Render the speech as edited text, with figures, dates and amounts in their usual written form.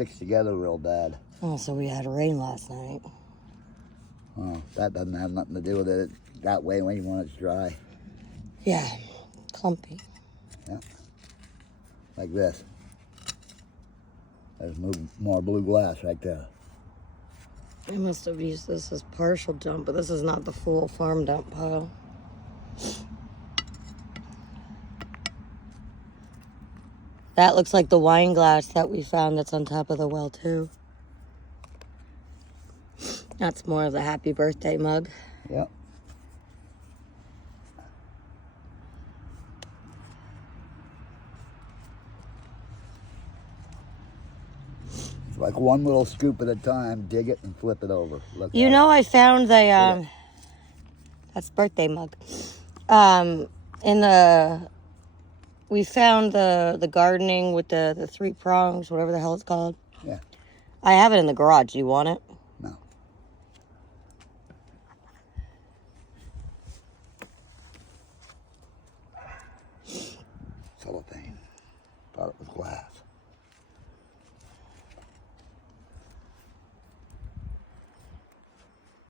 Mixed together real bad. Oh, so we had rain last night. Oh, that doesn't have nothing to do with it that way when you want it dry. Yeah, clumpy. Yeah. Like this. There's more blue glass right there. I must have used this as partial dump, but this is not the full farm dump pile. That looks like the wine glass that we found that's on top of the well, too. That's more of the happy birthday mug. Yep. It's like one little scoop at a time, dig it and flip it over. Look You at know, I found the, that's birthday mug. We found the gardening with the 3 prongs, whatever the hell it's called. Yeah. I have it in the garage. Do you want it?